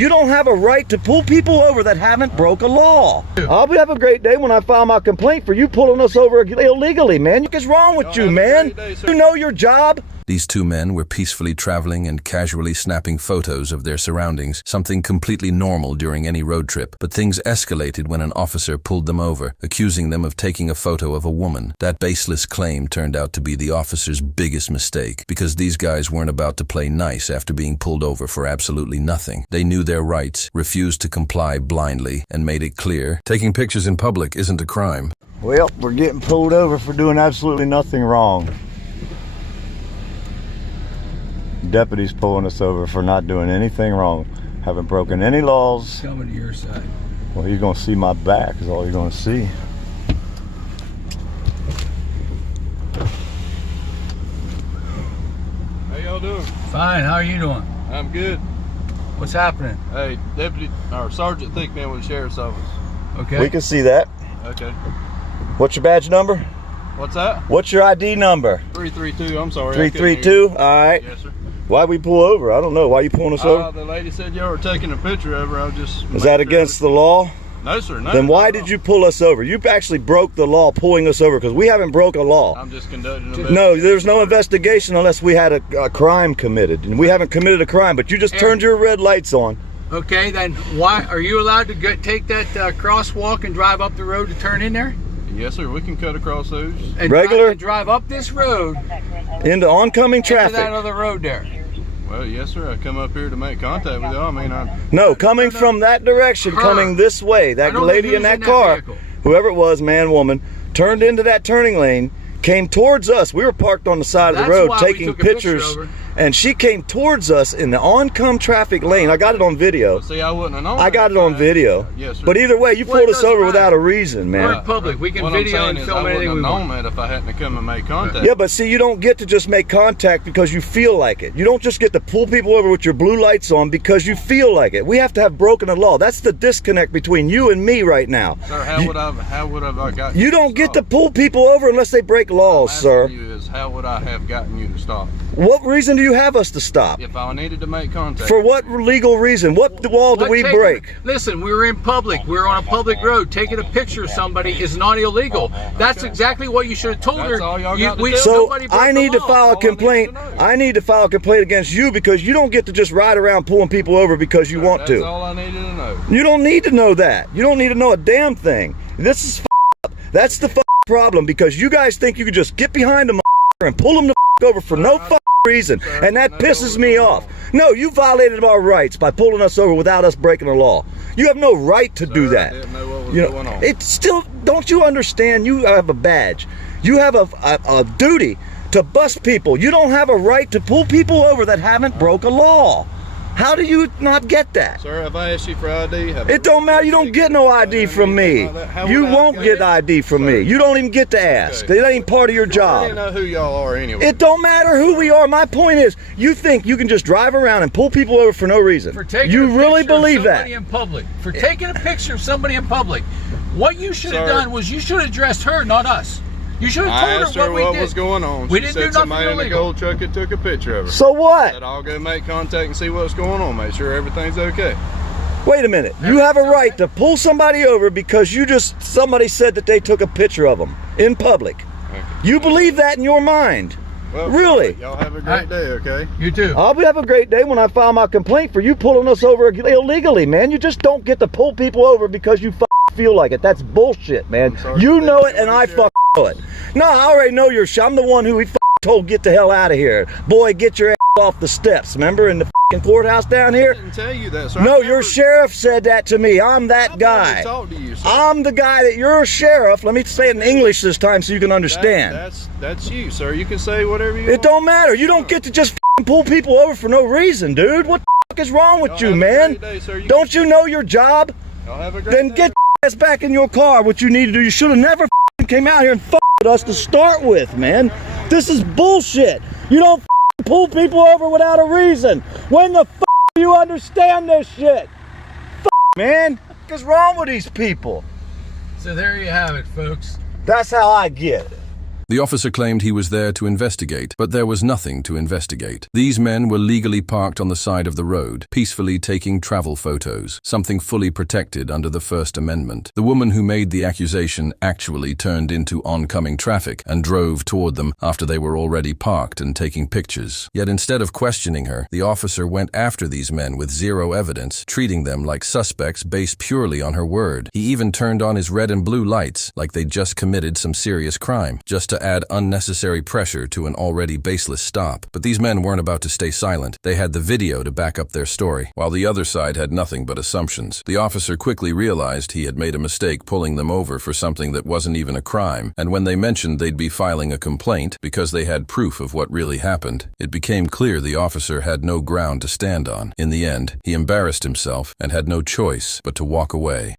You don't have a right to pull people over that haven't broke a law. I'll have a great day when I file my complaint for you pulling us over illegally, man. What is wrong with you, man? You know your job? These two men were peacefully traveling and casually snapping photos of their surroundings, something completely normal during any road trip. But things escalated when an officer pulled them over, accusing them of taking a photo of a woman. That baseless claim turned out to be the officer's biggest mistake, because these guys weren't about to play nice after being pulled over for absolutely nothing. They knew their rights, refused to comply blindly, and made it clear taking pictures in public isn't a crime. Well, we're getting pulled over for doing absolutely nothing wrong. Deputies pulling us over for not doing anything wrong. Haven't broken any laws. Coming to your side. Well, you're gonna see my back is all you're gonna see. How y'all doing? Fine, how are you doing? I'm good. What's happening? Hey, Deputy or Sergeant Thickman with the Sheriff's Office. Okay. We can see that. Okay. What's your badge number? What's that? What's your ID number? 332. I'm sorry. I couldn't hear you. 332? Alright. Yes, sir. Why'd we pull over? I don't know. Why are you pulling us over? The lady said y'all were taking a picture of her. I was just. Is that against the law? No, sir. No. Then why did you pull us over? You actually broke the law pulling us over because we haven't broke a law. I'm just conducting an No, there's no investigation unless we had a crime committed. And we haven't committed a crime, but you just turned your red lights on. Okay, then why are you allowed to take that crosswalk and drive up the road to turn in there? Yes, sir. We can cut across those. And drive up this road into oncoming into traffic. that other road there. Well, yes, sir. I come up here to make contact with y'all. I mean, No, coming from that direction, coming this way. That lady in that car, whoever it was, man, woman, turned into that turning lane, came towards us. We were parked on the side of the road taking pictures, and she came towards us in the oncome traffic lane. I got it on video. See, I wouldn't have known. I got it on video. Yes, sir. But either way, you pulled us over without a reason, man. We're in public. We can video and film anything we want. I wouldn't have known that if I hadn't come and made contact. Yeah, but see, you don't get to just make contact because you feel like it. You don't just get to pull people over with your blue lights on because you feel like it. We have to have broken a law. That's the disconnect between you and me right now. Sir, how would I got you? You don't get to pull people over unless they break laws, sir. How would I have gotten you to stop? What reason do you have us to stop? If I needed to make contact. For what legal reason? What wall do we break? Listen, we were in public. We were on a public road. Taking a picture of somebody is not illegal. That's exactly what you should have told her. All y'all got to do. So I need to file a complaint. I need to file a complaint against you because you don't get to just ride around pulling people over because you want to. That's all I needed to know. You don't need to know that. You don't need to know a damn thing. This is up. That's the problem because you guys think you can just get behind them and pull them the over for no reason, and that pisses me off. No, you violated our rights by pulling us over without us breaking the law. You have no right to do that. I didn't know what was going on. It's still, don't you understand? You have a badge. You have a duty to bust people. You don't have a right to pull people over that haven't broke a law. How do you not get that? Sir, have I asked you for ID? It don't matter. You don't get no ID from me. You won't get ID from me. You don't even get to ask. It ain't part of your job. I didn't know who y'all are anyway. It don't matter who we are. My point is, you think you can just drive around and pull people over for no reason. You really believe that? In public. For taking a picture of somebody in public. What you should have done was you should have addressed her, not us. You should have told her what was going on. We She didn't said do nothing somebody in the gold truck had took a picture of her. So what? Said I'll go make contact and see what's going on. Make sure everything's okay. Wait a minute. You have a right to pull somebody over because somebody said that they took a picture of them in public. Okay. You believe that in your mind? Well, really? Y'all have a great day, okay? You too. I'll have a great day when I file my complaint for you pulling us over illegally, man. You just don't get to pull people over because you feel like it. That's bullshit, man. You know it and I know it. No, I already know I'm the one who he told get the hell out of here. Boy, get your ass off the steps, remember, in the courthouse down here? I didn't tell you that, sir. No, your sheriff said that to me. I'm that guy. Talk to you, sir. I'm the guy that you're a sheriff. Let me say it in English this time so you can understand. That's you, sir. You can say whatever you want. It don't matter. You don't get to just pull people over for no reason, dude. What the is wrong with you, man? Don't you know your job? Then get your ass back in your car. What you need to do, you should have never came out here and with us to start with, man. This is bullshit. You don't pull people over without a reason. When the do you understand this shit? Man, what's wrong with these people? So there you have it, folks. That's how I get it. The officer claimed he was there to investigate, but there was nothing to investigate. These men were legally parked on the side of the road, peacefully taking travel photos, something fully protected under the First Amendment. The woman who made the accusation actually turned into oncoming traffic and drove toward them after they were already parked and taking pictures. Yet instead of questioning her, the officer went after these men with zero evidence, treating them like suspects based purely on her word. He even turned on his red and blue lights like they'd just committed some serious crime, just to add unnecessary pressure to an already baseless stop. But these men weren't about to stay silent. They had the video to back up their story, while the other side had nothing but assumptions. The officer quickly realized he had made a mistake pulling them over for something that wasn't even a crime, and when they mentioned they'd be filing a complaint because they had proof of what really happened, it became clear the officer had no ground to stand on. In the end, he embarrassed himself and had no choice but to walk away.